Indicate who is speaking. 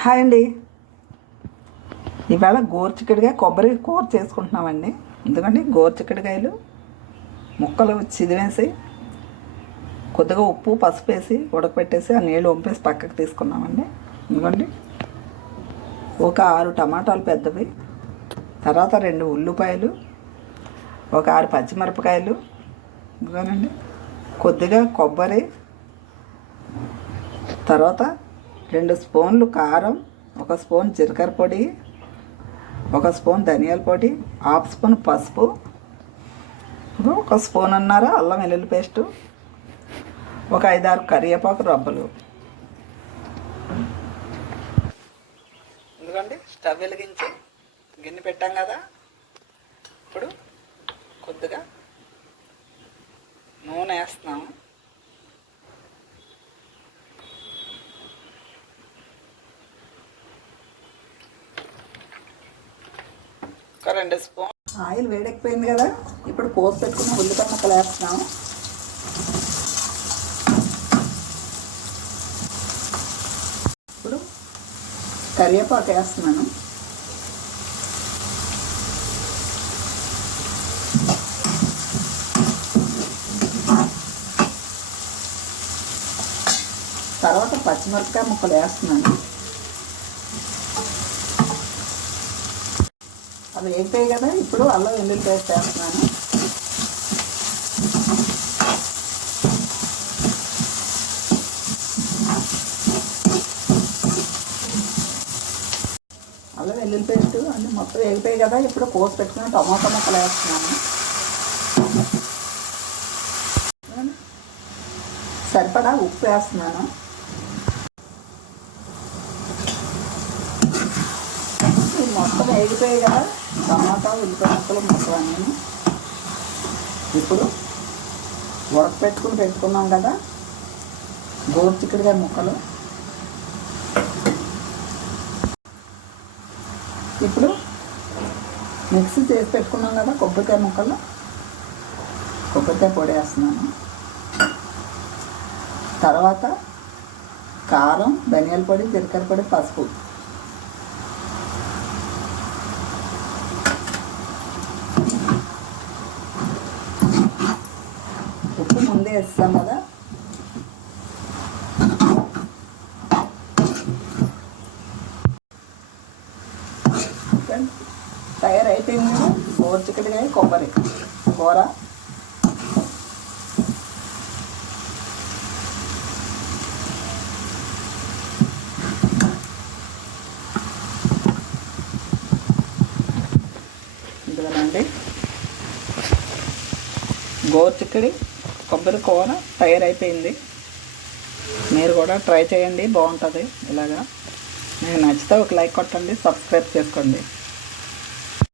Speaker 1: Hi అండి. ఇవాళ గోర్చికడిగా కొబ్బరి కూర చేసుకుంటున్నామండి. ఎందుకంటే గోర్చికడికాయలు ముక్కలు చిదివేసి కొద్దిగా ఉప్పు పసుపు వేసి ఉడకపెట్టేసి ఆ నీళ్ళు వంపేసి పక్కకు తీసుకున్నామండి. ఎందుకండి ఒక ఆరు టమాటాలు పెద్దవి తర్వాత రెండు ఉల్లిపాయలు ఒక ఆరు పచ్చిమిరపకాయలు ఇదిగోనండి. కొద్దిగా కొబ్బరి తర్వాత రెండు స్పూన్లు కారం ఒక స్పూన్ జీలకర్ర పొడి ఒక స్పూన్ ధనియాల పొడి హాఫ్ స్పూన్ పసుపు ఒక స్పూన్ అన్నారా అల్లం వెల్లుల్లి పేస్టు ఒక ఐదారు కరివేపాకు రబ్బలు. ఎందుకండి? స్టవ్ వెలిగించి గిన్నె పెట్టాం కదా. ఇప్పుడు కొద్దిగా నూనె వేస్తున్నాము ఒక రెండు స్పూన్. ఆయిల్ వేడెక్కిపోయింది కదా ఇప్పుడు పోసి పెట్టుకున్న ఉల్లిపాయ ముక్కలు వేస్తున్నాం. ఇప్పుడు కరివేపాకు వేస్తున్నాను. తర్వాత పచ్చిమిరపకాయ ముక్కలు వేస్తున్నాను. అవి వేగిపోయాయి కదా? ఇప్పుడు అల్లం వెల్లుల్లి పేస్ట్ వేస్తున్నాను. అల్లం వెల్లుల్లి పేస్ట్ అన్ని మొత్తం వేగిపోయాయి కదా? ఇప్పుడు కోసి పెట్టుకుని టమాటా ముక్కలు వేస్తున్నాను. సరిపడా ఉప్పు వేస్తున్నాను. మొత్తం వేగిపోయాయి కదా? టమాటా ఉల్లిపాయ ముక్కలు మొత్తం ఇప్పుడు ఉడకపెట్టుకుని పెట్టుకున్నాం కదా గోరుచిక్కుడుగా ముక్కలు. ఇప్పుడు మిక్సీ చేసి పెట్టుకున్నాం కదా కొబ్బరికాయ ముక్కలు. కొబ్బరికాయ పొడి వేస్తున్నాను. తర్వాత కారం ధనియాల పొడి జీలకర్ర పొడి పసుపు ఉప్పు ముందే వేస్తాం కదా. తయారైపోయింది కదా. కానీ కొబ్బరి. కూర. గోరు చిక్కడి కొబ్బరి కూర తయారైపోయింది. మీరు కూడా ట్రై చేయండి బాగుంటుంది. ఇలాగా. మీకు నచ్చితే ఒక లైక్ కొట్టండి సబ్స్క్రైబ్ చేసుకోండి.